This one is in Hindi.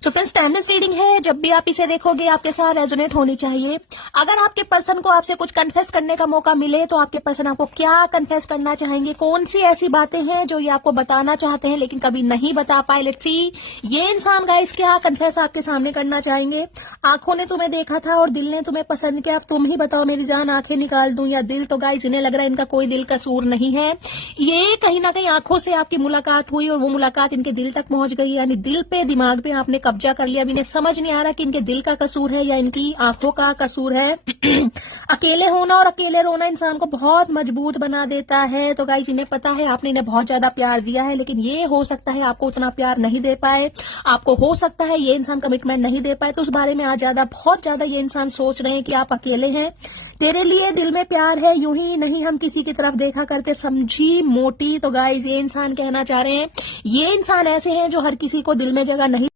सो फ्रेंड्स, टाइमलेस रीडिंग है। जब भी आप इसे देखोगे आपके साथ रेजोनेट होनी चाहिए। अगर आपके पर्सन को आपसे कुछ कन्फेस करने का मौका मिले तो आपके पर्सन आपको क्या कन्फेस करना चाहेंगे, कौन सी ऐसी बातें हैं जो ये आपको बताना चाहते हैं लेकिन कभी नहीं बता पाए। लेट्स सी ये इंसान गाइस क्या कन्फेस आपके सामने करना चाहेंगे। आंखों ने तुम्हें देखा था और दिल ने तुम्हें पसंद किया, अब तुम ही बताओ मेरी जान, आंखें निकाल दूं या दिल। तो गाइस इन्हें लग रहा है इनका कोई दिल कसूर नहीं है। ये कहीं ना कहीं आंखों से आपकी मुलाकात हुई और वो मुलाकात इनके दिल तक पहुंच गई, यानी दिल पे दिमाग पे आपने कब्जा कर लिया। अब इन्हें समझ नहीं आ रहा कि इनके दिल का कसूर है या इनकी आंखों का कसूर है। अकेले होना और अकेले रोना इंसान को बहुत मजबूत बना देता है। तो गाइस इन्हें पता है आपने इन्हें बहुत ज्यादा प्यार दिया है, लेकिन ये हो सकता है आपको उतना प्यार नहीं दे पाए। आपको हो सकता है ये इंसान कमिटमेंट नहीं दे पाए। तो उस बारे में आज बहुत ज्यादा ये इंसान सोच रहे हैं कि आप अकेले हैं, तेरे लिए दिल में प्यार है, यूं ही नहीं हम किसी की तरफ देखा करते, समझी मोटी। तो गाइस ये इंसान कहना चाह रहे हैं, ये इंसान ऐसे हैं जो हर किसी को दिल में जगह नहीं